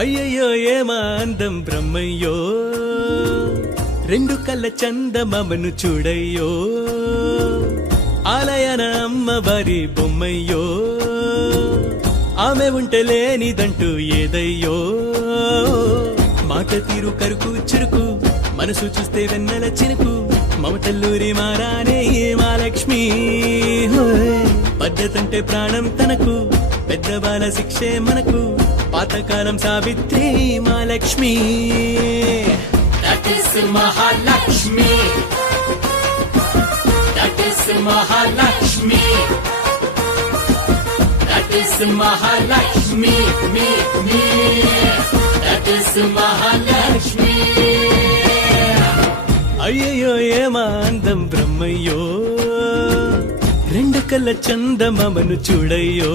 అయ్యయ్యో ఏమా అందం బ్రహ్మయ్యో, రెండు కళ్ళ చందమామను చూడయ్యో, ఆలయన అమ్మవారి బొమ్మయ్యో, ఆమె ఉంటే లేనిదంటూ ఏదయ్యో, మాట తీరు కరుకు చురుకు, మనసు చూస్తే వెన్నెల చినుకు, మమతల్లూరి మారానే మా లక్ష్మి. పద్ధతంటే ప్రాణం తనకు, పెద్ద బాల శిక్షే మనకు, పాతకాలం సావిత్రి మా Lakshmi. That is Mahalakshmi. That is Mahalakshmi. That is Mahalakshmi. Me. That is Mahalakshmi. అయ్యయ్యో ఏమా అందం బ్రహ్మయ్యో, రెండు కళ్ళ చందమామను చూడయ్యో.